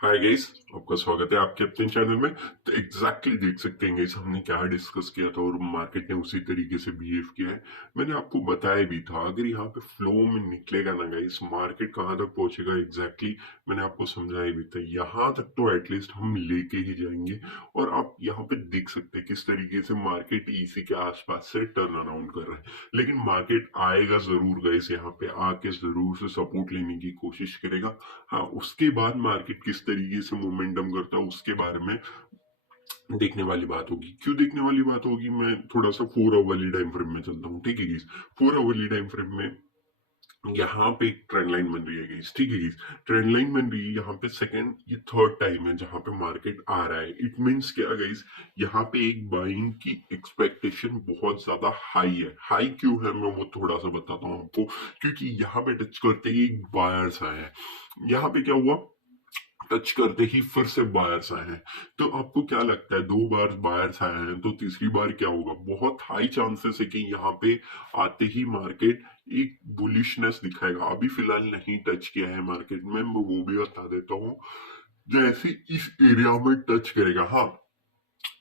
Hi guys, आपका स्वागत है आपके अपने चैनल में। तो एग्जैक्टली देख सकते हैं गाइस, हमने क्या डिस्कस किया था और मार्केट ने उसी तरीके से बिहेव किया है। मैंने आपको बताया भी था, अगर यहाँ पे फ्लो में निकलेगा ना गाइस, मार्केट कहाँ तक पहुंचेगा एग्जैक्टली मैंने आपको समझाया भी था। यहाँ तक तो एटलीस्ट हम लेके ही जाएंगे। और आप यहाँ पे देख सकते हैं किस तरीके से मार्केट इसी के आसपास से टर्न अराउंड कर रहा है। लेकिन मार्केट आएगा जरूर गाइस, यहाँ पे आके जरूर से सपोर्ट लेने की कोशिश करेगा। हाँ, उसके बाद मार्केट किस तरीके से मोमेंटम करता है उसके बारे में देखने वाली बात होगी। क्यों देखने वाली बात होगी, मैं थोड़ा सा 4 आवर टाइम फ्रेम में चलता हूँ। ठीक है गाइस, 4 आवर टाइम फ्रेम में यहाँ पे एक ट्रेंड लाइन बन रही है गाइस। ठीक है गाइस, ट्रेंड लाइन बन रही है यहाँ पे। सेकंड, ये थर्ड टाइम है जहां पे मार्केट आ रहा है। इट मींस क्या गाइस, यहाँ पे एक बाइंग की एक्सपेक्टेशन बहुत ज्यादा हाई है। हाई क्यों है मैं वो थोड़ा सा बताता हूँ आपको। क्योंकि यहाँ पे टच करते ही एक बायर्स आया है। यहाँ पे क्या हुआ, टच करते ही फिर से बायर्स आए हैं। तो आपको क्या लगता है, 2 बार बायर्स आए हैं तो तीसरी बार क्या होगा? बहुत हाई चांसेस है कि यहाँ पे आते ही मार्केट एक बुलिशनेस दिखाएगा। अभी फिलहाल नहीं टच किया है मार्केट में, मैं वो भी बता देता हूँ। जैसे इस एरिया में टच करेगा, हाँ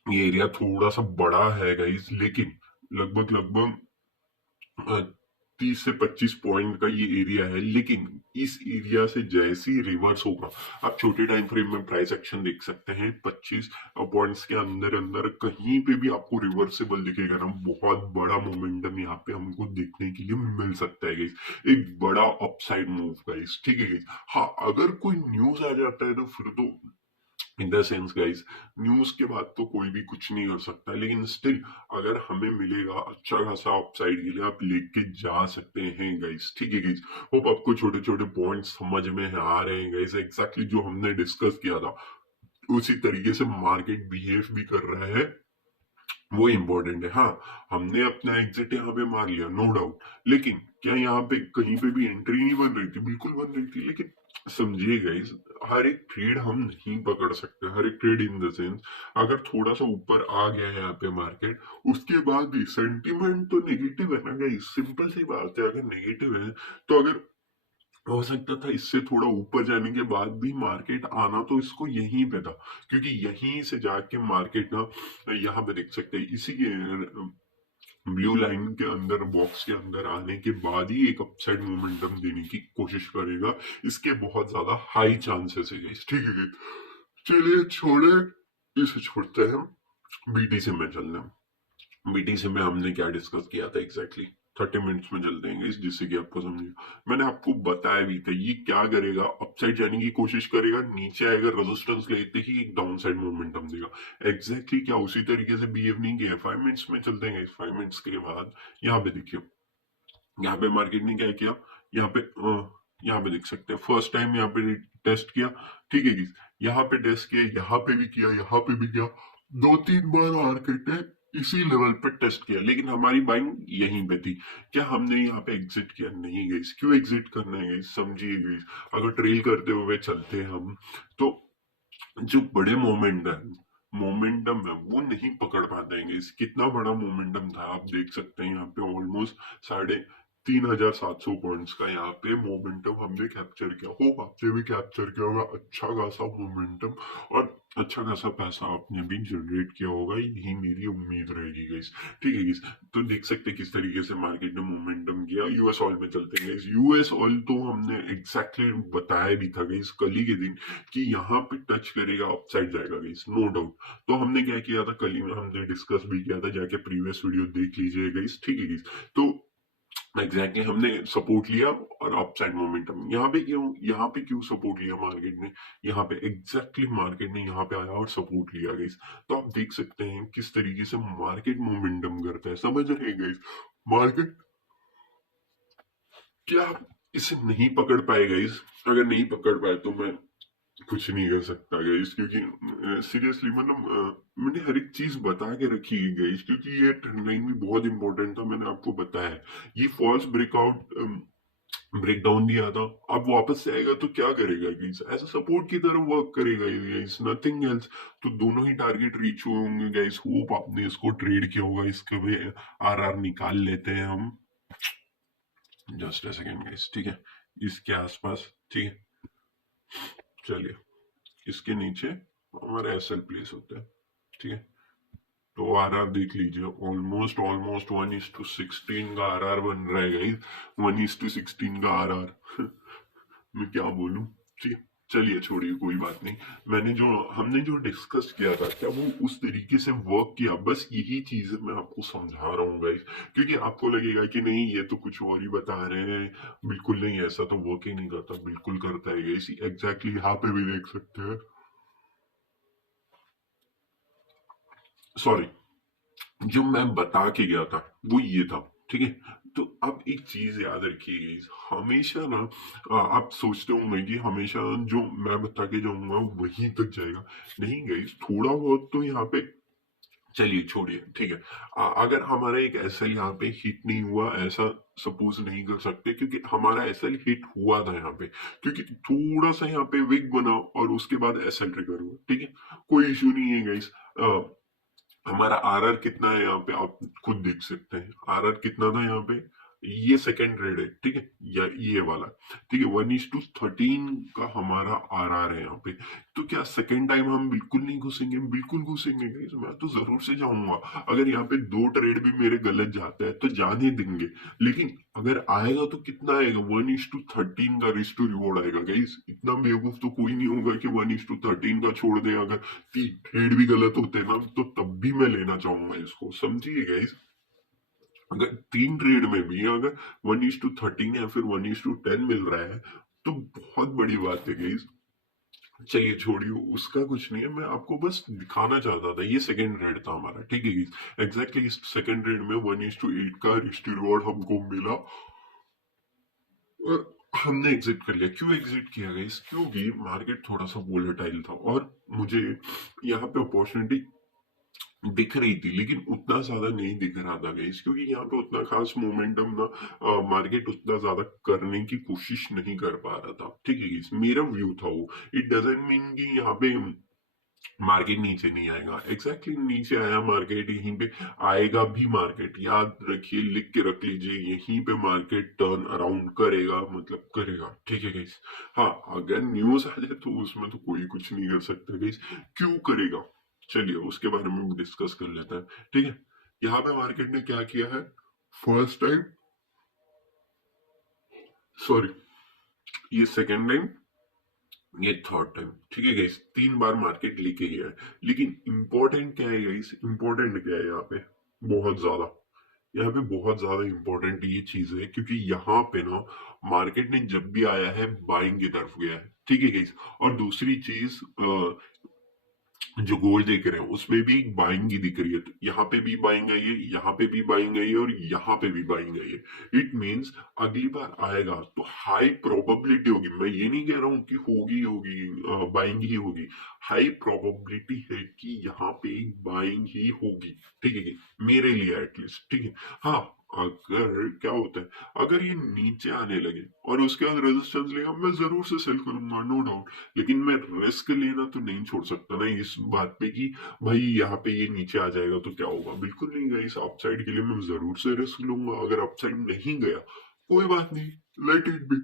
ये एरिया थोड़ा सा बड़ा है गाइस, लेकिन लगभग लगभग 30 से 25 पॉइंट का ये एरिया है। लेकिन इस एरिया से जैसे ही रिवर्स होगा, आप छोटे टाइम फ्रेम में प्राइस एक्शन देख सकते हैं। 25 पॉइंट्स के अंदर अंदर कहीं पे भी आपको रिवर्सेबल दिखेगा ना, बहुत बड़ा मोमेंटम यहाँ पे हमको देखने के लिए मिल सकता है गाइस। एक बड़ा अपसाइड मूव गाइस। ठीक है गाइस। हाँ, अगर कोई न्यूज आ जाता है तो फिर तो in the sense guys, news के बाद तो कोई भी कुछ नहीं कर सकता। लेकिन स्टिल अगर हमें मिलेगा अच्छा खासा अपसाइड के लिए, आप लेके जा सकते हैं गाइस। ठीक है गाइस, होप आपको छोटे छोटे पॉइंट समझ में आ रहे हैं गाइस। एग्जैक्टली जो हमने डिस्कस किया था उसी तरीके से मार्केट बिहेव भी कर रहा है, वो इम्पोर्टेंट है। हाँ, हमने अपना एग्जिट यहाँ पे मार लिया, नो डाउट। लेकिन क्या यहाँ पे कहीं पे भी एंट्री नहीं बन रही थी? बिल्कुल बन रही थी। लेकिन समझिए गाइस, हर एक ट्रेड हम नहीं पकड़ सकते। हर एक ट्रेड इन द सेंस, अगर थोड़ा सा ऊपर आ गया है यहाँ पे मार्केट, उसके बाद भी सेंटीमेंट तो नेगेटिव है ना गाइस। सिंपल सी बात है, अगर नेगेटिव है तो अगर हो सकता था इससे थोड़ा ऊपर जाने के बाद भी मार्केट आना तो इसको यहीं पे था। क्योंकि यहीं से जाके मार्केट ना, यहाँ पे देख सकते हैं इसी के ब्लू लाइन के अंदर, बॉक्स के अंदर आने के बाद ही एक अपसाइड मोमेंटम देने की कोशिश करेगा। इसके बहुत ज्यादा हाई चांसेस है गाइस। ठीक है guys? चलिए छोड़े, इसे छोड़ते हैं, बीटीसी में चलते हैं। बीटीसी में हमने क्या डिस्कस किया था एग्जैक्टली, 30 मिनट्स में चलते हैं इस, जिससे कि आपको समझे। मैंने आपको बताया भी था ये क्या करेगा, अपसाइड जाने की कोशिश करेगा, नीचे आएगा, रेजिस्टेंस लेते ही एक डाउन साइड मोमेंटम देगा। एग्जैक्टली क्या उसी तरीके से बिहेव नहीं किया? 5 मिनट्स में चलते हैं। 5 मिनट्स के बाद यहाँ पे देखिए, यहाँ पे मार्केट ने क्या किया, यहाँ पे यहाँ पे देख सकते हैं फर्स्ट टाइम यहाँ पे टेस्ट किया। ठीक है जी, यहाँ पे टेस्ट किया, यहाँ पे भी किया, यहाँ पे भी किया। 2-3 बार मार्केट ने इसी लेवल पे टेस्ट किया, लेकिन हमारी बाइंग यहीं पे थी। क्या हमने यहाँ पे एग्जिट किया? नहीं गई। क्यों एग्जिट करना है गई, समझिए गई। अगर ट्रेल करते हुए चलते हैं हम, तो जो बड़े मोमेंटम है वो नहीं पकड़ पाते हैं guys। कितना बड़ा मोमेंटम था आप देख सकते हैं, यहाँ पे ऑलमोस्ट 3700 पॉइंट्स का यहाँ पे मोमेंटम हमने कैप्चर किया। होप आपने भी कैप्चर किया होगा अच्छा खासा मोमेंटम, और अच्छा खासा पैसा आपने भी जनरेट किया होगा, यही मेरी उम्मीद रहेगी गाइस। ठीक है गाइस, तो देख सकते हैं किस तरीके से मार्केट ने मोमेंटम किया। यूएस ऑयल में चलते हैं गाइस। यूएस ऑयल तो हमने एग्जैक्टली बताया भी था गाइस कल ही के दिन कि यहाँ पे टच करेगा अपसाइड जाएगा गाइस, नो डाउट। तो हमने क्या किया था कल ही में, हमने डिस्कस भी किया था, जाके प्रीवियस वीडियो देख लीजिए गाइस। ठीक है गाइस, तो एग्जैक्टली हमने सपोर्ट लिया और अपसाइड मोमेंटम। यहाँ पे क्यों सपोर्ट लिया मार्केट ने? यहाँ पे एग्जैक्टली मार्केट ने यहाँ पे आया और सपोर्ट लिया गाइस। तो आप देख सकते हैं किस तरीके से मार्केट मोमेंटम करता है, समझ रहे हैं गाइस? मार्केट क्या इसे नहीं पकड़ पाए गाइस? अगर नहीं पकड़ पाए तो मैं कुछ नहीं कर सकता गाइस। क्योंकि सीरियसली मतलब मैंने हर एक चीज बता के रखी है गाइस, क्योंकि ये ट्रेंड लाइन भी बहुत इंपॉर्टेंट था, मैंने आपको बताया है। ये फॉल्स ब्रेकआउट ब्रेक डाउन दिया था, अब वापस से आएगा तो क्या करेगा गाइस? ऐसा सपोर्ट की तरह वर्क करेगा गाइस, नथिंग एल्स। तो दोनों ही टारगेट रीच हुए होंगे गाइस। होप आपने इसको ट्रेड किया होगा। इसके भी आरआर निकाल लेते हैं हम, जस्ट अ सेकेंड गाइस। ठीक है, इसके आसपास। ठीक है, चलिए इसके नीचे हमारा एसएल प्लेस होता है, ठीक है। तो आरआर देख लीजिए, ऑलमोस्ट ऑलमोस्ट 1:16 का आरआर बन रहा है गाइस, 1:16 का आरआर। मैं क्या बोलूं, ठीक है। चलिए छोड़िए, कोई बात नहीं। हमने जो डिस्कस किया था, क्या वो उस तरीके से वर्क किया? बस यही चीज मैं आपको समझा रहा हूँ गाइस, क्योंकि आपको लगेगा कि नहीं ये तो कुछ और ही बता रहे हैं, बिल्कुल नहीं, ऐसा तो वर्क ही नहीं करता। बिल्कुल करता है गाइस, एग्जैक्टली यहाँ पे भी देख सकते हैं। सॉरी, जो मैं बता के गया था वो ये था, ठीक है। तो अब एक चीज याद रखिए, हमेशा ना आप सोचते होंगे कि हमेशा जो मैं बता के जाऊंगा वहीं तक जाएगा। नहीं गाइस, थोड़ा बहुत तो यहाँ पे, चलिए छोड़िए, ठीक है। अगर हमारा एक एसएल यहाँ पे हिट नहीं हुआ, ऐसा सपोज नहीं कर सकते, क्योंकि हमारा एसएल हिट हुआ था यहाँ पे, क्योंकि थोड़ा सा यहाँ पे विक बना और उसके बाद एसएल ट्रिगर हुआ, ठीक है। कोई इश्यू नहीं है गाइस। हमारा आरआर कितना है यहाँ पे आप खुद देख सकते हैं। आरआर कितना था यहाँ पे, ये सेकंड रेड है, ठीक है, या ये वाला, ठीक है। 1:13 का हमारा आरआर है यहाँ पे। तो क्या सेकंड टाइम हम बिल्कुल नहीं घुसेंगे? बिल्कुल घुसेंगे guys, मैं तो जरूर से जाऊंगा। अगर यहाँ पे दो ट्रेड भी मेरे गलत जाते हैं तो जाने देंगे, लेकिन अगर आएगा तो कितना आएगा? 1:13 का रिस्क टू रिवॉर्ड आएगा गाइस। इतना बेवकूफ तो कोई नहीं होगा कि 1:13 का छोड़ दे। अगर ट्रेड भी गलत होते ना तो तब भी मैं लेना चाहूंगा इसको, समझिए गाइस। अगर तीन ट्रेड में भी अगर 1:13 या फिर 1:10 मिल रहा है तो बहुत बड़ी बात है गाइस। चलिए छोड़िए, उसका कुछ नहीं है, मैं आपको बस दिखाना चाहता था। ये सेकंड रेड था हमारा, ठीक है गाइस। एग्जैक्टली इस सेकंड रेड में 1:8 का रिस्ट रिवॉर्ड हमको मिला और हमने एग्जिट कर लिया। क्यों एग्जिट किया गाइस? क्योंकि मार्केट थोड़ा सा वोलेटाइल था और मुझे यहाँ पे अपॉर्चुनिटी दिख रही थी, लेकिन उतना ज्यादा नहीं दिख रहा था गाइस, क्योंकि यहाँ पे उतना खास मोमेंटम ना मार्केट उतना ज्यादा करने की कोशिश नहीं कर पा रहा था, ठीक है गाइस। मेरा व्यू था वो। इट डजेंट मीन कि यहाँ पे मार्केट नीचे नहीं आएगा। एग्जैक्टली नीचे आया मार्केट, यहीं पे आएगा भी मार्केट, याद रखिए, लिख के रख लीजिए, यहीं पे मार्केट टर्न अराउंड करेगा, मतलब करेगा, ठीक है गाइस। हाँ, अगर न्यूज आ जाए तो उसमें तो कोई कुछ नहीं कर सकता गाइस। क्यों करेगा, चलिए उसके बारे में डिस्कस कर लेते हैं, ठीक है। यहाँ पे मार्केट ने क्या किया है, फर्स्ट टाइम, सॉरी, ये सेकेंड टाइम, ये थर्ड टाइम, ठीक है गाइस। तीन बार मार्केट लेके गया है, लेकिन इंपॉर्टेंट क्या है गाइस? इंपॉर्टेंट क्या है यहाँ पे? बहुत ज्यादा, यहाँ पे बहुत ज्यादा इंपॉर्टेंट ये चीज है, क्योंकि यहाँ पे ना मार्केट ने जब भी आया है बाइंग की तरफ गया है, ठीक है गाइस। और दूसरी चीज, जो गोल्ड देख रहे हैं उसमें भी बाइंग ही दिख रही है। तो यहाँ पे भी बाइंग आई है, यहाँ पे भी बाइंग आई है और यहाँ पे भी बाइंग आई है। इट मींस अगली बार आएगा तो हाई प्रोबेबिलिटी होगी, मैं ये नहीं कह रहा हूँ कि होगी होगी बाइंग ही होगी, हाई प्रोबेबिलिटी है कि यहाँ पे बाइंग ही होगी, ठीक है, मेरे लिए एटलीस्ट, ठीक है। हाँ, अगर क्या होता है, अगर ये नीचे आने लगे और उसके बाद रेजिस्टेंस लेगा, मैं जरूर से सेल करूंगा, नो डाउट। लेकिन मैं रिस्क लेना तो नहीं छोड़ सकता ना इस बात पे कि भाई यहाँ पे ये नीचे आ जाएगा तो क्या होगा। बिल्कुल नहीं गया, इस अपसाइड के लिए मैं जरूर से रिस्क लूंगा। अगर अपसाइड नहीं गया कोई बात नहीं, लेट इट बी,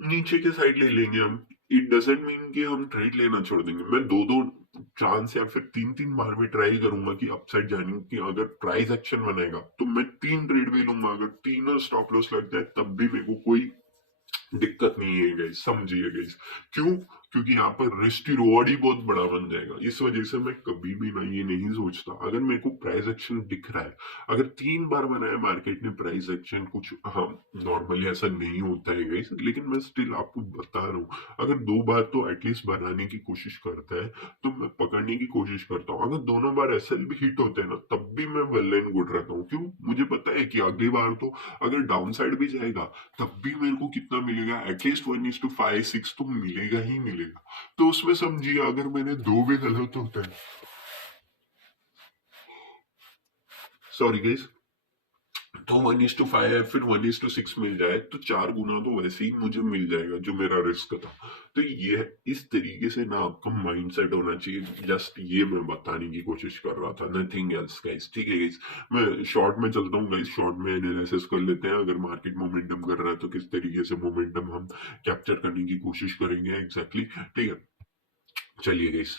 नीचे के साइड ले लेंगे हम। इट डजेंट मीन कि हम ट्रेड लेना छोड़ देंगे। मैं दो दो चांस या फिर तीन तीन बार भी ट्राई करूंगा कि अपसाइड जाने की। अगर प्राइस एक्शन बनेगा तो मैं तीन ट्रेड भी लूंगा, अगर तीनों स्टॉप लॉस लग जाए तब भी मेरे को कोई दिक्कत नहीं है गाइस, समझिए गाइस। क्यों? क्योंकि यहाँ पर रिस्क रिवॉर्ड ही बहुत बड़ा बन जाएगा। इस वजह से मैं कभी भी ना ये नहीं सोचता, अगर मेरे को प्राइस एक्शन दिख रहा है, अगर तीन बार बनाया मार्केट ने प्राइस एक्शन कुछ, हाँ, नॉर्मली ऐसा नहीं होता है गाइस, लेकिन मैं स्टिल आपको बता रहा हूँ, अगर दो बार तो एटलीस्ट बनाने की कोशिश करता है तो मैं पकड़ने की कोशिश करता हूँ। अगर दोनों बार एसएल भी हिट होते हैं ना तब भी मैं वेल एंड गुड रहता हूँ। क्यों? मुझे पता है कि अगली बार तो अगर डाउन साइड भी जाएगा तब भी मेरे को कितना मिलेगा, एटलीस्ट 1:5-6 तो मिलेगा ही मिलेगा। तो उसमें समझिए अगर मैंने दो भी गलत होता है, सॉरी गाइस, तो 1:5 है, फिर 1:6 मिल जाए तो 4 गुना तो वैसे ही मुझे मिल जाएगा जो मेरा रिस्क था। तो ये इस तरीके से ना आपका माइंडसेट होना चाहिए। जस्ट ये मैं बताने की कोशिश कर रहा था, नथिंग एल्स गाइस। ठीक है गाइस, मैं शॉर्ट में चलता हूँ गाइस, शॉर्ट में एनालिसिस कर लेते हैं। अगर मार्केट मोमेंटम कर रहा है तो किस तरीके से मोमेंटम हम कैप्चर करने की कोशिश करेंगे एग्जैक्टली। ठीक है, चलिए गाइस,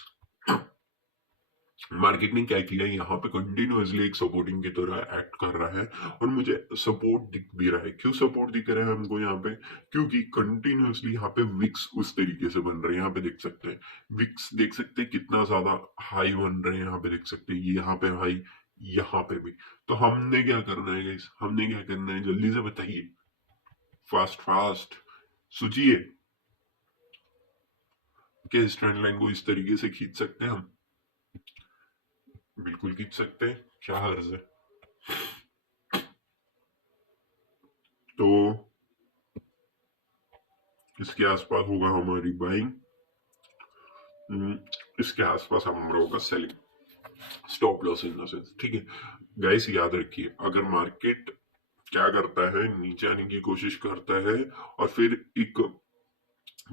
मार्केट ने क्या किया, यहाँ पे कंटिन्यूअसली एक सपोर्टिंग की तरह एक्ट कर रहा है और मुझे सपोर्ट दिख भी रहा है। क्यों सपोर्ट दिख रहा है हमको यहाँ पे? क्योंकि कंटिन्यूअसली यहाँ पे विक्स उस तरीके से बन रहे हैं। यहाँ पे देख सकते हैं विक्स, देख सकते हैं कितना ज्यादा हाई बन रहे हैं। यहाँ पे देख सकते हैं, ये यहाँ पे हाई, यहाँ पे भी। तो हमने क्या करना है गाइस, हमने क्या करना है, जल्दी से बताइए, फास्ट फास्ट सोचिए। क्या इस ट्रेंड लाइन को इस तरीके से खींच सकते हैं हम? बिल्कुल खींच सकते हैं, क्या हर्ज है। तो इसके आसपास होगा हमारी बाइंग, इसके आसपास हमारा होगा selling, stop loss in the sense. ठीक है गाइस, याद रखिए, अगर मार्केट क्या करता है, नीचे आने की कोशिश करता है और फिर एक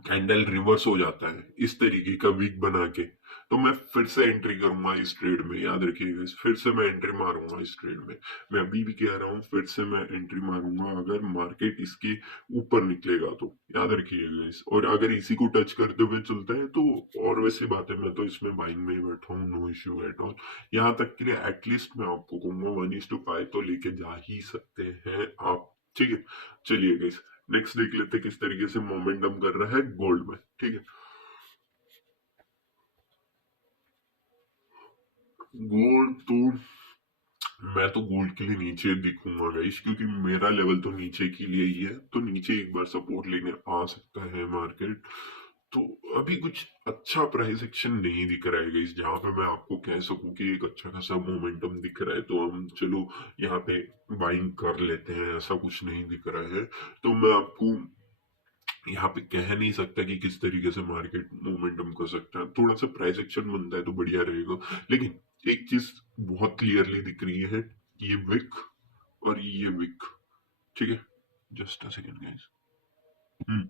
कैंडल रिवर्स हो जाता है इस तरीके का वीक बना के, तो मैं फिर से एंट्री करूंगा इस ट्रेड में। याद रखिएगा, फिर से मैं एंट्री मारूंगा इस ट्रेड में। मैं अभी भी कह रहा हूँ, फिर से मैं एंट्री मारूंगा अगर मार्केट इसके ऊपर निकलेगा तो। याद रखिएगा इस, और अगर इसी को टच करते हुए चलता है तो और वैसी बात है, मैं तो इसमें बाइंग में ही बैठा हूँ, नो इश्यू एट ऑल। यहाँ तक के लिए एटलीस्ट मैं आपको कहूंगा 1:5 तो लेके जा ही सकते हैं आप। ठीक है, चलिए गाइस, नेक्स्ट देख लेते हैं किस तरीके से मोमेंटम कर रहा है गोल्ड में। ठीक है, गोल्ड तो, मैं तो गोल्ड के लिए नीचे दिखूंगा गाइस, क्योंकि मेरा लेवल तो नीचे के लिए ही है। तो नीचे एक बार सपोर्ट लेने आ सकता है मार्केट। तो अभी कुछ अच्छा प्राइस एक्शन नहीं दिख रहा है गाइस, जहां पे मैं आपको कह सकूं कि एक अच्छा खासा मोमेंटम दिख रहा है तो हम चलो यहाँ पे बाइंग कर लेते हैं, ऐसा कुछ नहीं दिख रहा है। तो मैं आपको यहाँ पे कह नहीं सकता कि किस तरीके से मार्केट मोमेंटम कर सकता है। थोड़ा सा प्राइस एक्शन बनता है तो बढ़िया रहेगा। लेकिन एक चीज बहुत क्लियरली दिख रही है, ये विक और ये विक। ठीक है, जस्ट अ सेकेंड गाइस। हम्म,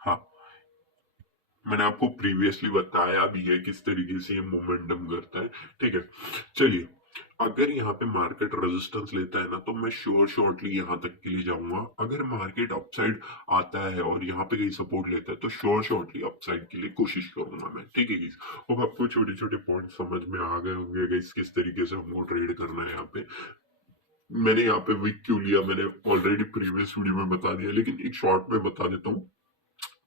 हाँ, मैंने आपको प्रीवियसली बताया भी है किस तरीके से ये मोमेंटम करता है। ठीक है, चलिए, अगर यहाँ पे मार्केट रेजिस्टेंस लेता है ना तो मैं श्योर शॉर्टली यहाँ तक के लिए जाऊंगा। अगर मार्केट अपसाइड आता है और यहाँ पे कहीं सपोर्ट लेता है तो श्योर शॉर्टली अपसाइड के लिए कोशिश करूंगा मैं। ठीक है गाइस, अब आपको छोटे छोटे पॉइंट समझ में आ गए होंगे गाइस, किस तरीके से हमको ट्रेड करना है यहाँ पे। मैंने यहाँ पे विक क्यों लिया, मैंने ऑलरेडी प्रीवियस वीडियो में बता दिया, लेकिन एक शॉर्ट में बता देता हूँ।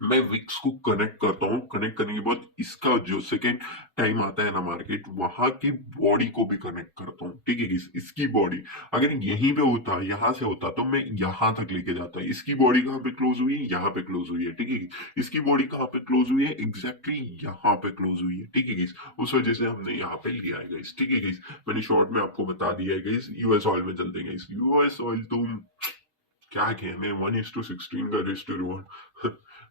मैं विक्स को कनेक्ट करता हूँ, कनेक्ट करने के बाद इसका जो सेकेंड टाइम आता है ना मार्केट, वहां की बॉडी को भी कनेक्ट करता हूँ। ठीक है, इसकी बॉडी अगर यहीं पे होता, यहाँ से होता तो मैं यहाँ तक लेके जाता। इसकी बॉडी कहाँ पे क्लोज हुई है, यहाँ पे क्लोज हुई है। ठीक है, इसकी बॉडी कहाँ पे क्लोज हुई है, एग्जैक्टली यहाँ पे क्लोज हुई है। ठीक है, उस वजह से हमने यहाँ पे लिया है गाइस। ठीक है, मैंने शॉर्ट में आपको बता दिया है गाइस। यूएस ऑयल में चलते हैं। यूएस ऑयल तो क्या कहने, 1:16 का रिस्क टू रिवॉर्ड।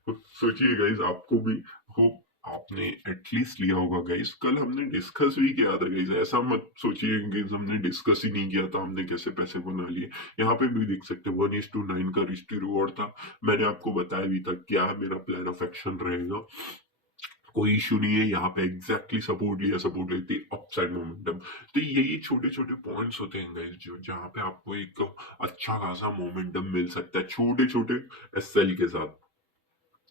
सोचिए गाइस, आपको भी होप आपने एटलीस्ट लिया होगा गाइस। कल हमने डिस्कस भी किया था गाइस, ऐसा मत सोचिए कि हमने डिस्कस ही नहीं किया था, हमने कैसे पैसे बना लिए। यहाँ पे भी देख सकते हैं 1:9 का रिस्क टू रिवॉर्ड था। मैंने आपको बताया भी था क्या मेरा प्लान ऑफ एक्शन रहेगा। कोई इशू नहीं है, यहाँ पे एग्जैक्टली सपोर्ट लिया, सपोर्ट लेती अपसाइड मोमेंटम। तो यही छोटे छोटे पॉइंट्स होते हैं गाइस, जो जहाँ पे आपको एक अच्छा खासा मोमेंटम मिल सकता है छोटे छोटे एसएल के साथ।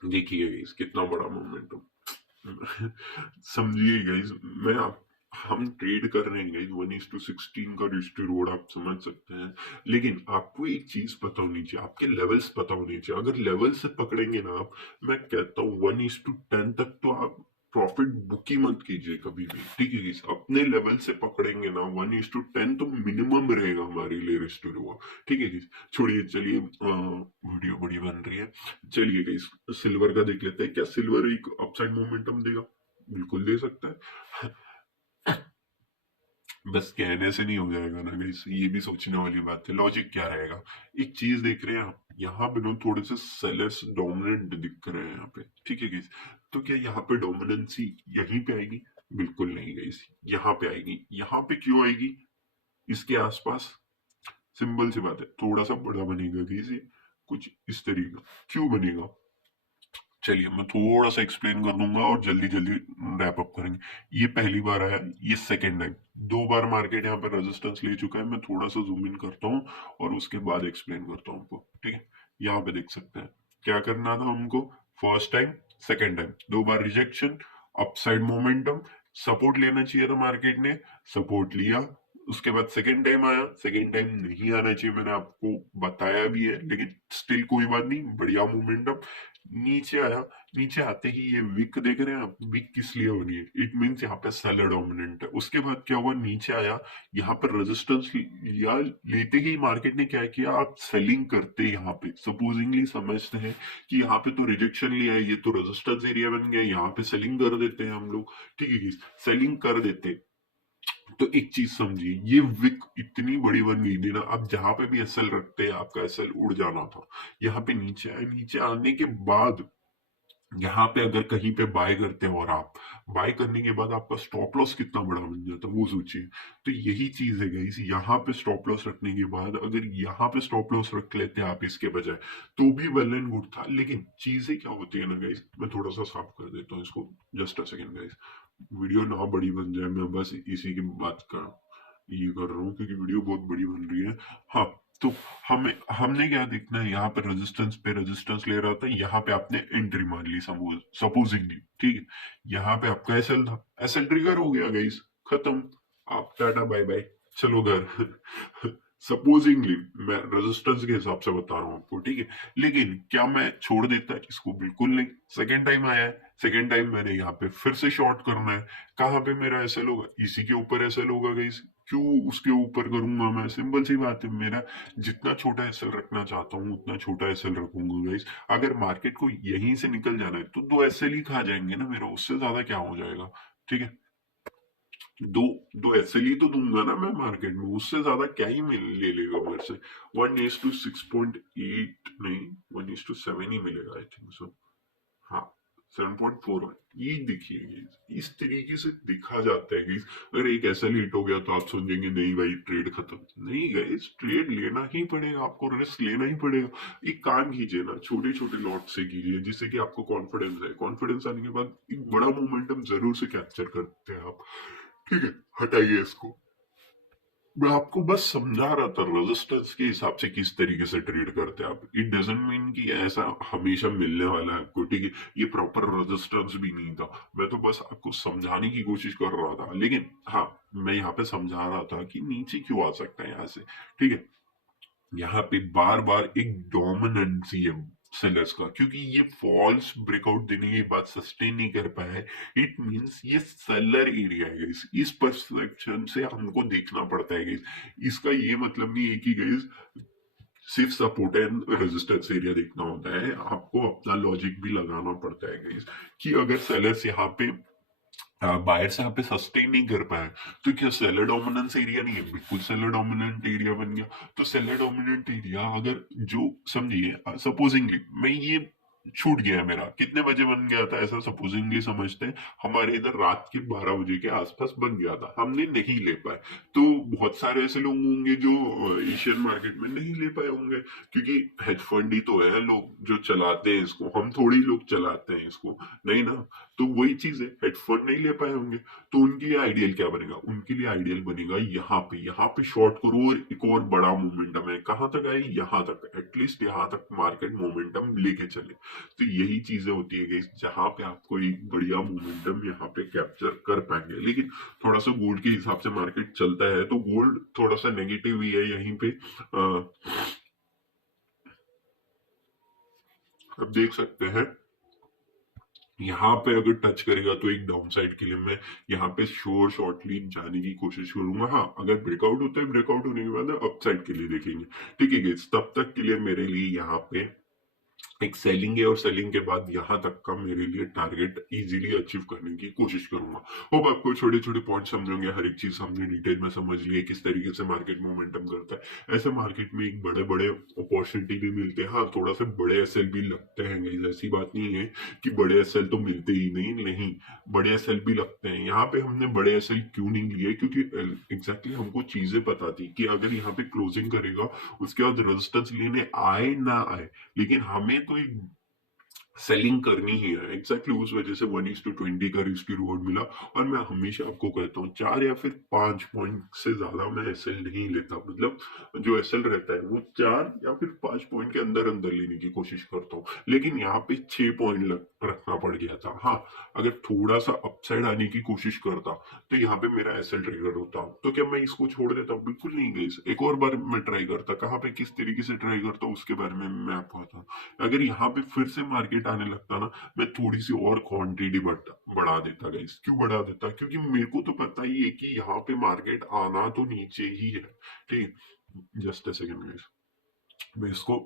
देखिए गाइस, कितना बड़ा मोमेंटम। समझिए गाइस, मैं आप हम ट्रेड कर रहे हैं गाइस 1:16 का रिस्क रोड, आप समझ सकते हैं। लेकिन आपको एक चीज पता होनी चाहिए, आपके लेवल्स पता होने चाहिए। अगर लेवल से पकड़ेंगे ना आप, मैं कहता हूँ 1:10 तक तो आप प्रॉफिट बुक ही मत कीजिए कभी भी। ठीक है गाइस, अपने लेवल से पकड़ेंगे ना 1:10 तो मिनिमम रहेगा हमारे लिए रिस्क रोड। ठीक है गाइस, छोड़िए, चलिए, वीडियो बड़ी बन रही है। चलिए गाइस, सिल्वर का देख लेते हैं, क्या सिल्वर एक अपसाइड मोमेंटम देगा? बिल्कुल दे सकता है। बस कहने से नहीं हो जाएगा ना गाइस, ये भी सोचने वाली बात है। लॉजिक क्या रहेगा, एक चीज देख रहे हैं आप, यहाँ पे ना थोड़े से सेलर्स डोमिनेंट दिख रहे हैं यहाँ पे। ठीक है गाइस, तो क्या यहाँ पे डोमिनेंसी यहीं पे आएगी? बिल्कुल नहीं गाइस, यहाँ पे आएगी। यहाँ पे क्यों आएगी? इसके आसपास सिंपल सी बात है, थोड़ा सा बड़ा बनेगा कैसे, कुछ इस तरीके। क्यों बनेगा, चलिए मैं थोड़ा सा एक्सप्लेन कर दूंगा और जल्दी जल्दी रैप अप करेंगे। ये पहली बार आया, ये सेकेंड टाइम, दो बार मार्केट यहाँ पे रेजिस्टेंस ले चुका है। मैं थोड़ा सा जूम इन करता हूँ और उसके बाद एक्सप्लेन करता हूँ आपको, ठीक है। यहाँ पे देख सकते हैं क्या करना था हमको, फर्स्ट टाइम सेकेंड टाइम दो बार रिजेक्शन, अपसाइड मोमेंटम, सपोर्ट लेना चाहिए था मार्केट ने, सपोर्ट लिया। उसके बाद सेकेंड टाइम आया, सेकेंड टाइम नहीं आना चाहिए, मैंने आपको बताया भी है, लेकिन स्टिल कोई बात नहीं, बढ़िया मोमेंटम। नीचे आया, नीचे आते ही ये विक देख रहे हैं आप, विक किस लिए बनी है, इट मीन्स यहाँ पे सेलर डोमिनेंट है। उसके बाद क्या हुआ, नीचे आया, यहाँ पर रेजिस्टेंस लिया, लेते ही मार्केट ने क्या किया, आप सेलिंग करते यहाँ पे सपोजिंगली समझते हैं कि यहाँ पे तो रिजेक्शन लिया है, ये तो रेजिस्टेंस एरिया बन गया, यहाँ पे सेलिंग कर देते हैं हम लोग, ठीक है, सेलिंग कर देते। तो एक चीज समझिए, ये विक इतनी बड़ी बन गई थी ना, अब जहां पे भी एसएल रखते हैं आपका एसएल उड़ जाना था। यहाँ पे नीचे आए, नीचे आने के बाद यहाँ पे अगर कहीं पे बाय करते हो और आप बाय करने के बाद आपका स्टॉप लॉस कितना बड़ा बन जाता है वो सोचिए। तो यही चीज है गाइस, यहाँ पे स्टॉप लॉस रखने के बाद अगर यहाँ पे स्टॉप लॉस रख लेते हैं आप इसके बजाय, तो भी वेल एंड गुड था। लेकिन चीजें क्या होती है ना गाइस, मैं थोड़ा सा साफ कर देता हूँ इसको, just a second guys. Video ना बड़ी बन जाए, मैं बस इसी की बात कर ये कर रहा हूँ क्योंकि वीडियो बहुत बड़ी बन रही है। हाँ, तो हमें हमने क्या देखना है, यहाँ पे रेजिस्टेंस ले रहा था, यहाँ पे आपने एंट्री मार ली सपोजिंगली, ठीक है। यहाँ पे आपका एसएल था, एसएल ट्रिगर हो गया गाइस, खत्म, आप टाटा बाय बाय, चलो घर। सपोजिंगली मैं रेजिस्टेंस के हिसाब से बता रहा हूँ आपको, ठीक है। लेकिन क्या मैं छोड़ देता इसको, बिल्कुल नहीं। सेकेंड टाइम आया है, सेकेंड टाइम मैंने यहाँ पे फिर से शॉर्ट करना है। कहाँ पे मेरा एसएल होगा, इसी के ऊपर एसएल होगा गाइस। क्यों उसके ऊपर करूंगा मैं, सिंपल सी बात है, मेरा जितना छोटा एसएल रखना चाहता हूँ उतना छोटा एसएल रखूंगा गाइस। अगर मार्केट को यहीं से निकल जाना है तो दो एसएल ही खा जाएंगे ना मेरा, उससे ज्यादा क्या हो जाएगा, ठीक है। दो दो एसएल ही तो दूंगा ना मैं मार्केट में, उससे ज्यादा क्या ही मिल ले लेगा मेरे से। 1:6.8 नहीं, 1:7 ही मिलेगा आई थिंक सो। हाँ, 7.41, ये देखिए guys, इस तरीके से दिखा जाता है guys। अगर एक ऐसा हिट हो गया तो आप सोचेंगे नहीं भाई ट्रेड खत्म, नहीं गाइस, ट्रेड लेना ही पड़ेगा आपको, रिस्क लेना ही पड़ेगा। एक काम कीजिए ना, छोटे छोटे लॉट से कीजिए, जिससे कि आपको कॉन्फिडेंस है, कॉन्फिडेंस आने के बाद एक बड़ा मोमेंटम जरूर से कैप्चर करते हैं आप, ठीक है। हटाइए इसको, मैं आपको बस समझा रहा था रेजिस्टेंस के हिसाब से किस तरीके से ट्रेड करते हैं आप। इट डजंट मीन कि ऐसा हमेशा मिलने वाला है आपको, ठीक है। ये प्रॉपर रेजिस्टेंस भी नहीं था, मैं तो बस आपको समझाने की कोशिश कर रहा था। लेकिन हाँ, मैं यहाँ पे समझा रहा था कि नीचे क्यों आ सकता है यहाँ से, ठीक है। यहाँ पे बार बार एक डोमिनेंसी है सेलर्स का, क्योंकि ये फॉल्स ब्रेकआउट देने के बाद सस्टेन नहीं कर पाया है। इट मींस ये सेलर एरिया है गाइस, इस परसेप्शन से हमको देखना पड़ता है गाइस। इसका ये मतलब नहीं है कि गाइस सिर्फ सपोर्ट एंड रेजिस्टेंस एरिया देखना होता है, आपको अपना लॉजिक भी लगाना पड़ता है गाइस, कि अगर सेलर्स यहाँ पे बायर्स यहाँ पे सस्टेन नहीं कर पाए, तो क्या सेलर डोमिनेंस एरिया नहीं है, बिल्कुल सेलर डोमिनेंट एरिया बन गया। तो सेलर डोमिनेंट एरिया अगर जो समझिए, सपोजिंगली मैं ये छूट गया है मेरा, कितने बजे बन गया था ऐसा सपोजिंगली समझते हैं, हमारे इधर रात के 12 बजे के आसपास बन गया था, हमने नहीं ले पाए। तो बहुत सारे ऐसे लोग होंगे जो एशियन मार्केट में नहीं ले पाए होंगे, क्योंकि हेज फंड ही तो है लोग जो चलाते हैं इसको, हम थोड़ी लोग चलाते हैं इसको, नहीं ना। तो वही चीज है, हेडफोन नहीं ले पाए होंगे, तो उनके लिए आइडियल क्या बनेगा, उनके लिए आइडियल बनेगा यहाँ पे शॉर्ट करो और एक और बड़ा मोमेंटम है, कहां तक आए, यहाँ तक, एटलीस्ट यहाँ तक मार्केट मोमेंटम लेके चले। तो यही चीजें होती है guys, जहां पे आपको एक बढ़िया मोमेंटम यहाँ पे कैप्चर कर पाएंगे। लेकिन थोड़ा सा गोल्ड के हिसाब से मार्केट चलता है, तो गोल्ड थोड़ा सा नेगेटिव ही है यहीं पे। अब देख सकते हैं यहाँ पे अगर टच करेगा तो एक डाउन साइड के लिए मैं यहाँ पे श्योर शॉर्टली जाने की कोशिश करूंगा। हाँ, अगर ब्रेकआउट होता है, ब्रेकआउट होने के बाद अप साइड के लिए देखेंगे, ठीक है गाइस। तब तक के लिए मेरे लिए यहाँ पे एक सेलिंग है और सेलिंग के बाद यहाँ तक का मेरे लिए टारगेट इजीली अचीव करने की कोशिश करूंगा। होप आपको छोटे छोटे पॉइंट समझ होंगे, हर एक चीज हमने डिटेल में समझ ली है किस तरीके से मार्केट मोमेंटम करता है। ऐसे मार्केट में एक बड़े बड़े अपॉर्चुनिटी भी मिलते हैं, हाँ थोड़ा सा बड़े एसएल भी लगते हैं guys। ऐसी बात नहीं है कि बड़े एसएल तो मिलते ही नहीं, बड़े एसएल भी लगते हैं। यहाँ पे हमने बड़े एसएल क्यों नहीं लिए, क्योंकि एग्जैक्टली हमको चीजें पता थी कि अगर यहाँ पे क्लोजिंग करेगा उसके बाद रेजिस्टेंस लेने आए ना आए, लेकिन हमें तो एक सेलिंग करनी ही है। एग्जैक्टली उस वजह से 1:20 का रिस्क रिवॉर्ड मिला। और मैं हमेशा आपको कहता हूँ 4 या फिर 5 पॉइंट से ज्यादा मैं एसएल नहीं लेता, मतलब जो एसएल रहता है वो 4 या फिर 5 पॉइंट के अंदर अंदर लेने की कोशिश करता हूँ। लेकिन यहाँ पे 6 पॉइंट रखना पड़ गया था। हाँ, अगर थोड़ा सा अपसाइड आने की कोशिश करता तो यहाँ पे मेरा एसएल ट्रिगर होता, तो क्या मैं इसको छोड़ देता? बिल्कुल नहीं गई। एक और बार मैं ट्राई करता, कहाँ पे किस तरीके से ट्राई करता उसके बारे में मैं आपको बताता। अगर यहाँ पे फिर से मार्केट आने लगता ना, मैं थोड़ी सी और क्वांटिटी बढ़ा देता गाइस। क्यों बढ़ा देता? क्योंकि मेरे को तो पता ही है कि यहाँ पे मार्केट आना तो नीचे ही है। ठीक है, जस्ट अ सेकंड गाइस, मैं इसको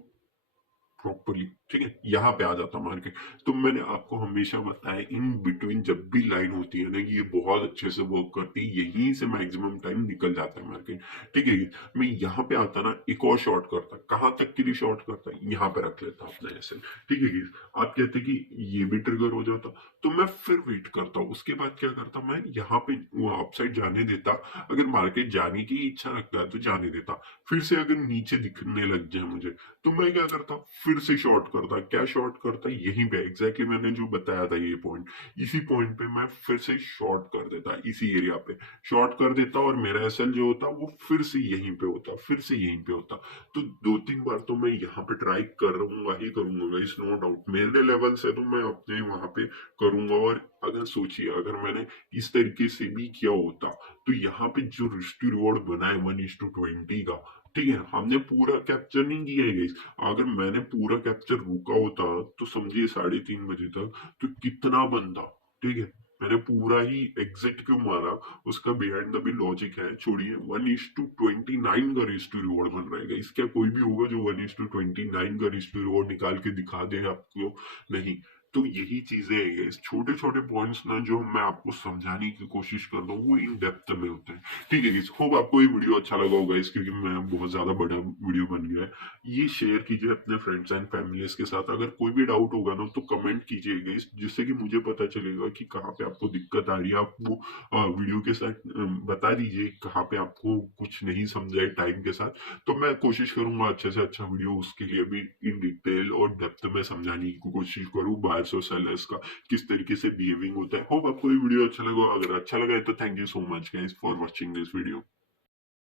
प्रॉपरली, ठीक है, यहाँ पे आ जाता मार्केट। तो मैंने आपको हमेशा बताया इन बिटवीन जब भी लाइन होती है ना, ये बहुत अच्छे से वर्क करती है, यहीं से मैक्सिमम टाइम निकल जाता है मार्केट। ठीक है, मैं यहाँ पे आता ना एक और शॉर्ट करता, कहाँ तक के लिए शॉर्ट करता, यहाँ पे रख लेता अपना ऐसे। ठीक है, आप कहते कि ये भी ट्रिगर हो जाता, तो मैं फिर वेट करता हूँ। उसके बाद क्या करता, मैं यहाँ पे अपसाइड जाने देता। अगर मार्केट जाने की इच्छा रखता है तो जाने देता। फिर से अगर नीचे दिखने लग जाए मुझे, तो मैं क्या करता, फिर से शॉर्ट करता। क्या शॉर्ट करता, यहीं पे एग्जैक्टली मैंने जो बताया था ये पॉइंट, इसी पॉइंट पे मैं फिर से शॉर्ट कर देता, इसी एरिया पे शॉर्ट कर देता। और मेरा एसएल जो होता वो फिर से यहीं पे होता, फिर से यहीं पे होता। तो 2-3 बार तो मैं यहाँ पे ट्राई करूंगा ही करूंगा, इस नो डाउट। मेरे लेवल से तो मैं अपने वहां पे करूंगा। और अगर सोचिए, अगर मैंने इस तरीके से भी किया होता तो यहाँ पे जो रिस्क रिवॉर्ड बना है 1:20 का, ठीक है, हमने पूरा कैप्चर नहीं किया है guys। अगर मैंने पूरा कैप्चर रुका होता तो समझिए 3:30 बजे तक, तो कितना बनता। ठीक है, मैंने पूरा ही एग्जिट क्यों मारा, उसका बिहाइंड द भी लॉजिक है। छोड़िए, 1:29 का रिस्क रिवॉर्ड बन रहेगा। इसका कोई भी होगा जो 1:29 का रिस्क रिवॉर्ड निकाल के दिखा दे आपको? नहीं। तो यही चीजें है guys, छोटे छोटे पॉइंट्स ना जो मैं आपको समझाने की कोशिश कर रहा हूँ वो इन डेप्थ में होते हैं। ठीक है गाइस, होप आपको ये वीडियो अच्छा लगा होगा इस, क्योंकि मैं बहुत ज्यादा बड़ा वीडियो बन गया है। ये शेयर कीजिए अपने फ्रेंड्स एंड फैमिलीज के साथ। अगर कोई भी डाउट होगा ना तो कमेंट कीजिए गाइस, जिससे कि मुझे पता चलेगा कि कहाँ पे आपको दिक्कत आ रही है। आप वो वीडियो के साथ बता दीजिए कहाँ पे आपको कुछ नहीं समझा है टाइम के साथ। तो मैं कोशिश करूंगा अच्छे से अच्छा वीडियो उसके लिए भी इन डिटेल और डेप्थ में समझाने की कोशिश करूँ, बायर्स और सेलर्स का किस तरीके से बिहेविंग होता है। होप आपको ये वीडियो अच्छा लगा। अगर अच्छा लगा है तो thank you so much guys for watching this video.